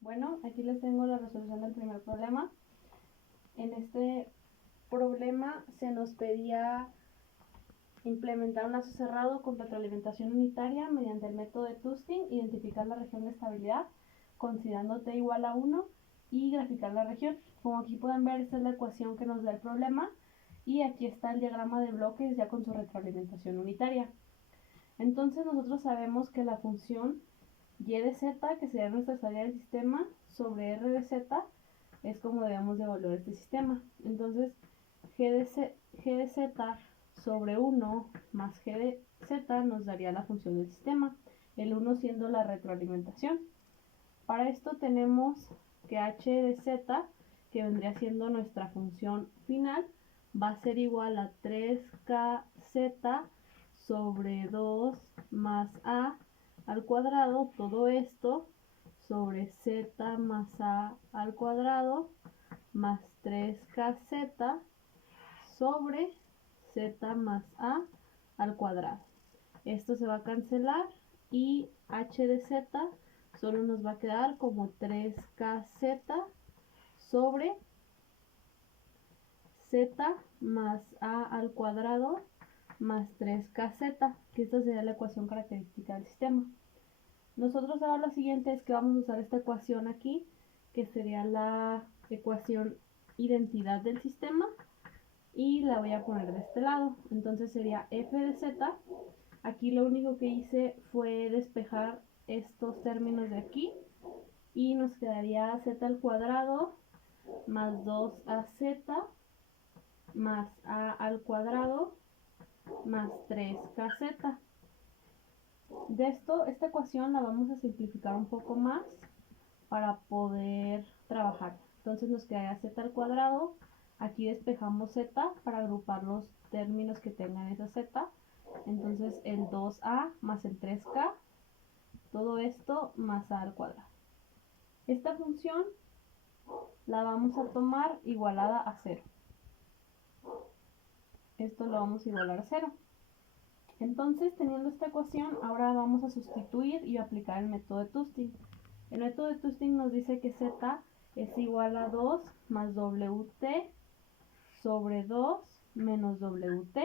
Bueno, aquí les tengo la resolución del primer problema. En este problema se nos pedía implementar un lazo cerrado con retroalimentación unitaria mediante el método de Tusting, identificar la región de estabilidad considerando t igual a 1 y graficar la región. Como aquí pueden ver, esta es la ecuación que nos da el problema y aquí está el diagrama de bloques ya con su retroalimentación unitaria. Entonces nosotros sabemos que la función y de z, que sería nuestra salida del sistema, sobre r de z, es como debemos de evaluar este sistema. Entonces, g de z sobre 1 más g de z nos daría la función del sistema, el 1 siendo la retroalimentación. Para esto tenemos que h de z, que vendría siendo nuestra función final, va a ser igual a 3kz sobre 2 más a al cuadrado, todo esto sobre z más a al cuadrado más 3kz sobre z más a al cuadrado. Esto se va a cancelar y h de z solo nos va a quedar como 3kz sobre z más a al cuadrado más 3kz, que esta sería la ecuación característica del sistema. Nosotros ahora lo siguiente es que vamos a usar esta ecuación aquí, que sería la ecuación identidad del sistema, y la voy a poner de este lado. Entonces sería f de z. Aquí lo único que hice fue despejar estos términos de aquí y nos quedaría z al cuadrado más 2az más a al cuadrado más 3kz. De esto, esta ecuación la vamos a simplificar un poco más para poder trabajar. Entonces nos quedaría z al cuadrado. Aquí despejamos z para agrupar los términos que tengan esa z. Entonces el 2a más el 3k, todo esto más a al cuadrado. Esta función la vamos a tomar igualada a 0. Esto lo vamos a igualar a 0. Entonces, teniendo esta ecuación, ahora vamos a sustituir y aplicar el método de Tusting. El método de Tusting nos dice que z es igual a 2 más wt sobre 2 menos wt.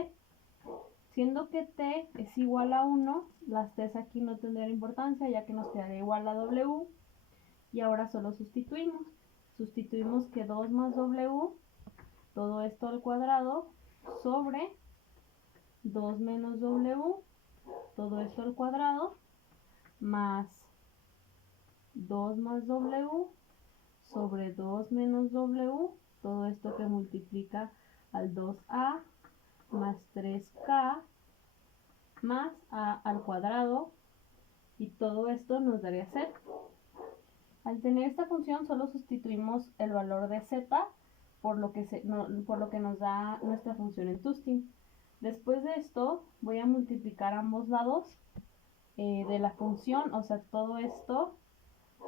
Siendo que t es igual a 1, las t's aquí no tendrían importancia ya que nos quedaría igual a w. Y ahora solo sustituimos. Sustituimos que 2 más w, todo esto al cuadrado, sobre 2 menos w, todo esto al cuadrado, más 2 más w sobre 2 menos w, todo esto que multiplica al 2a más 3k más a al cuadrado, y todo esto nos daría 0. Al tener esta función solo sustituimos el valor de z por lo que nos da nuestra función en Tusting. Después de esto voy a multiplicar ambos lados de la función, o sea, todo esto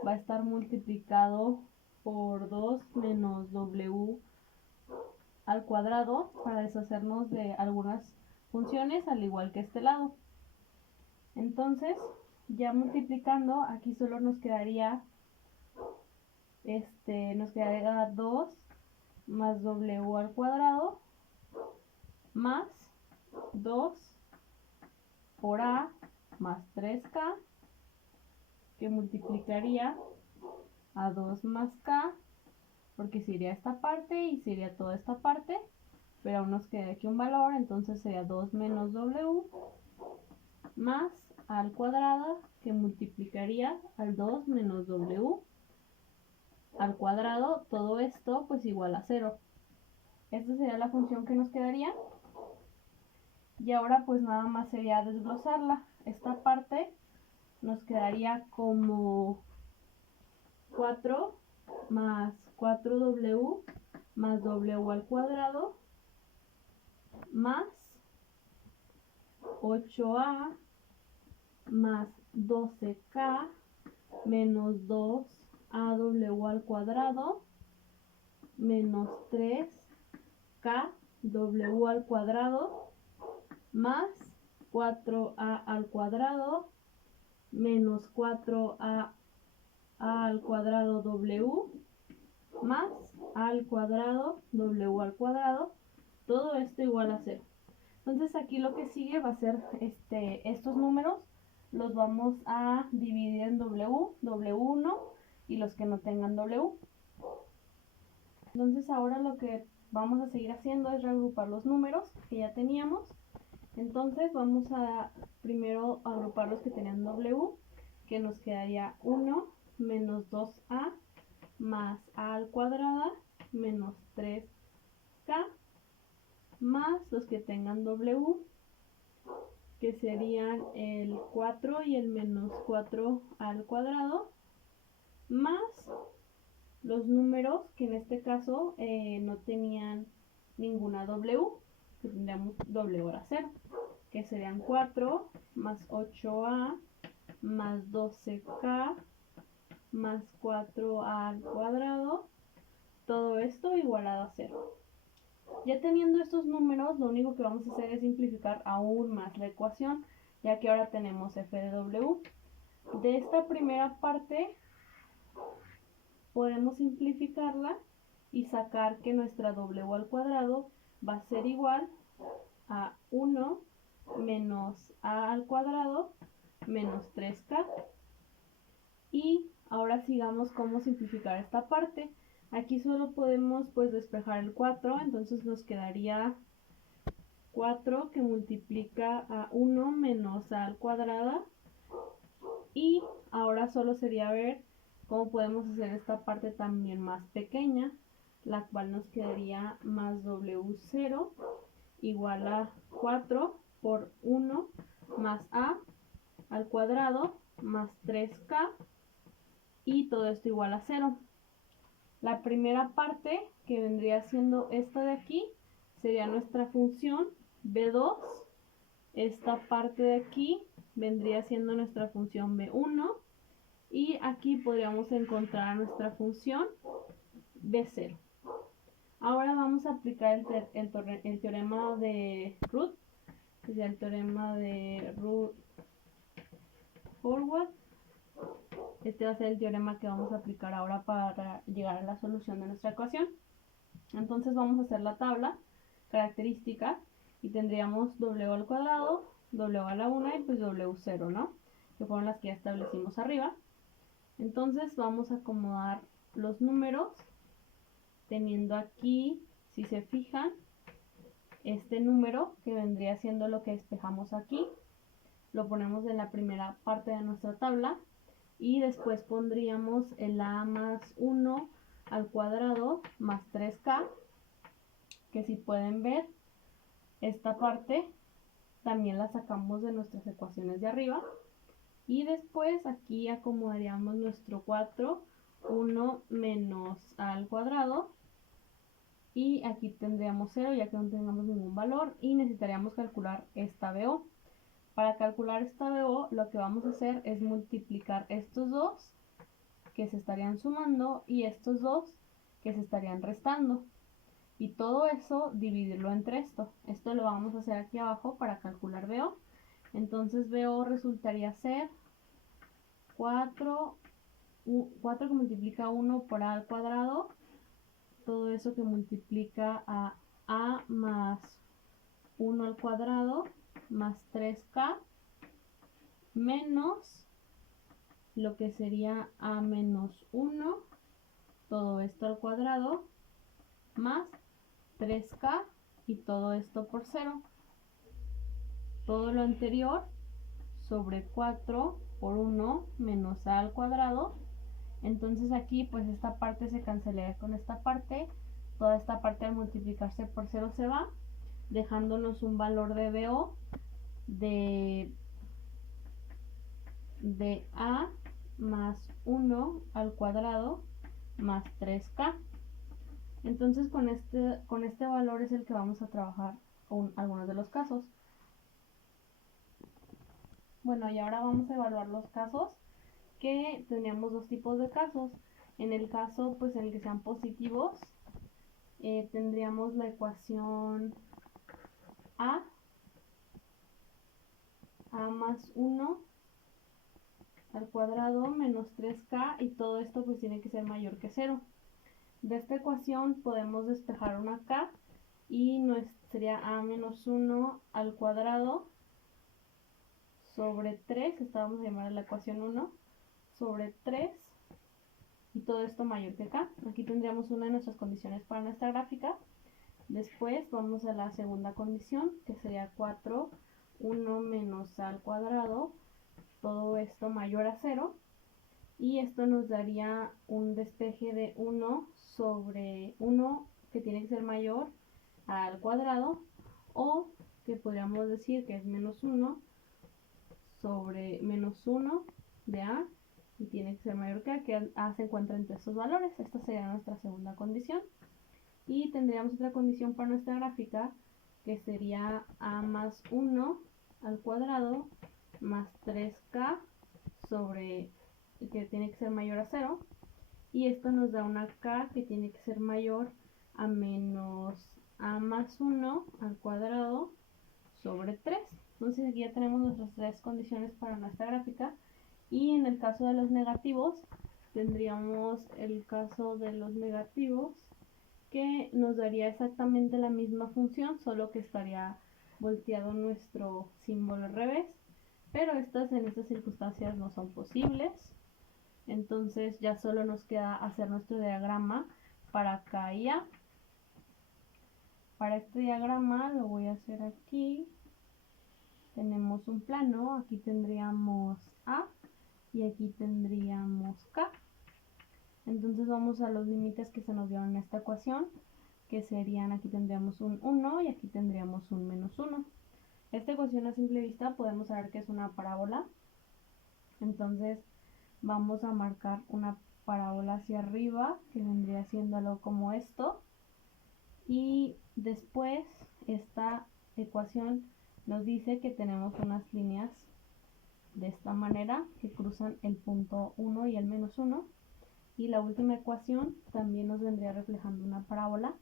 va a estar multiplicado por 2 menos w al cuadrado para deshacernos de algunas funciones, al igual que este lado. Entonces, ya multiplicando, aquí solo nos quedaría 2 más w al cuadrado más 2 por a más 3k, que multiplicaría a 2 más k, porque se iría esta parte y se iría toda esta parte, pero aún nos queda aquí un valor, entonces sería 2 menos w más a al cuadrado, que multiplicaría al 2 menos w al cuadrado, todo esto pues igual a 0. Esta sería la función que nos quedaría. Y ahora pues nada más sería desglosarla. Esta parte nos quedaría como 4 más 4w más w al cuadrado más 8a más 12k menos 2aw al cuadrado menos 3k w al cuadrado más 4a al cuadrado menos 4a a al cuadrado w más a al cuadrado w al cuadrado, todo esto igual a 0. Entonces aquí lo que sigue va a ser estos números los vamos a dividir en w, w1 y los que no tengan w. Entonces ahora lo que vamos a seguir haciendo es reagrupar los números que ya teníamos. Entonces vamos a primero agrupar los que tenían w, que nos quedaría 1 menos 2a más a al cuadrada menos 3k más los que tengan w, que serían el 4 y el menos 4 al cuadrado, más los números que en este caso no tenían ninguna w, que tendríamos w igual a 0, que serían 4 más 8a más 12k más 4a al cuadrado, todo esto igualado a 0. Ya teniendo estos números, lo único que vamos a hacer es simplificar aún más la ecuación, ya que ahora tenemos f de w. De esta primera parte podemos simplificarla y sacar que nuestra w al cuadrado va a ser igual a 1 menos a al cuadrado menos 3k. Y ahora sigamos cómo simplificar esta parte. Aquí solo podemos pues despejar el 4, entonces nos quedaría 4 que multiplica a 1 menos a al cuadrado. Y ahora solo sería ver cómo podemos hacer esta parte también más pequeña, la cual nos quedaría más w0 igual a 4 por 1 más a al cuadrado más 3k y todo esto igual a 0. La primera parte, que vendría siendo esta de aquí, sería nuestra función b2. Esta parte de aquí vendría siendo nuestra función b1. Y aquí podríamos encontrar nuestra función b0. Ahora vamos a aplicar el teorema de Root, que es el teorema de Rutherford. Este va a ser el teorema que vamos a aplicar ahora para llegar a la solución de nuestra ecuación. Entonces vamos a hacer la tabla característica y tendríamos w al cuadrado, w a la 1 y pues w0, ¿no? Que fueron las que ya establecimos arriba. Entonces vamos a acomodar los números teniendo aquí, si se fijan, este número que vendría siendo lo que despejamos aquí, lo ponemos en la primera parte de nuestra tabla y después pondríamos el a más 1 al cuadrado más 3k, que si pueden ver, esta parte también la sacamos de nuestras ecuaciones de arriba. Y después aquí acomodaríamos nuestro 4, 1 menos a al cuadrado. Y aquí tendríamos 0 ya que no tengamos ningún valor. Y necesitaríamos calcular esta BO. Para calcular esta BO lo que vamos a hacer es multiplicar estos dos que se estarían sumando y estos dos que se estarían restando. Y todo eso dividirlo entre esto. Esto lo vamos a hacer aquí abajo para calcular BO. Entonces BO resultaría ser 4 que multiplica 1 por a al cuadrado, todo eso que multiplica a más 1 al cuadrado más 3k menos lo que sería a menos 1, todo esto al cuadrado más 3k y todo esto por 0. Todo lo anterior sobre 4 por 1 menos a al cuadrado. Entonces aquí pues esta parte se cancelaría con esta parte, toda esta parte al multiplicarse por 0 se va, dejándonos un valor de BO de a más 1 al cuadrado más 3k. Entonces con este valor es el que vamos a trabajar algunos de los casos. Bueno, y ahora vamos a evaluar los casos, que teníamos dos tipos de casos. En el caso pues en el que sean positivos, tendríamos la ecuación a más 1 al cuadrado menos 3k, y todo esto pues tiene que ser mayor que 0. De esta ecuación podemos despejar una k y sería a menos 1 al cuadrado sobre 3, esta vamos a llamar la ecuación 1, sobre 3, y todo esto mayor que k. Aquí tendríamos una de nuestras condiciones para nuestra gráfica. Después vamos a la segunda condición, que sería 4, 1 menos a al cuadrado, todo esto mayor a 0, y esto nos daría un despeje de 1 sobre 1, que tiene que ser mayor al cuadrado, o que podríamos decir que es menos 1 sobre menos 1 de a, y tiene que ser mayor que a se encuentra entre estos valores. Esta sería nuestra segunda condición. Y tendríamos otra condición para nuestra gráfica, que sería a más 1 al cuadrado más 3k sobre, que tiene que ser mayor a 0, y esto nos da una k que tiene que ser mayor a menos a más 1 al cuadrado sobre 3. Entonces aquí ya tenemos nuestras tres condiciones para nuestra gráfica. Y en el caso de los negativos, tendríamos el caso de los negativos, que nos daría exactamente la misma función, solo que estaría volteado nuestro símbolo al revés, pero en estas circunstancias no son posibles. Entonces ya solo nos queda hacer nuestro diagrama para acá y A. Para este diagrama lo voy a hacer aquí. Tenemos un plano, aquí tendríamos A y aquí tendríamos K. Entonces vamos a los límites que se nos dieron en esta ecuación, que serían, aquí tendríamos un 1 y aquí tendríamos un menos 1. Esta ecuación a simple vista podemos saber que es una parábola. Entonces vamos a marcar una parábola hacia arriba, que vendría siendo algo como esto. Y después esta ecuación nos dice que tenemos unas líneas de esta manera que cruzan el punto 1 y el menos 1. Y la última ecuación también nos vendría reflejando una parábola,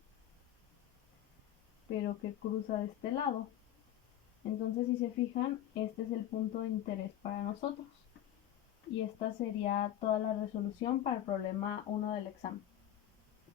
pero que cruza de este lado. Entonces, si se fijan, este es el punto de interés para nosotros. Y esta sería toda la resolución para el problema 1 del examen.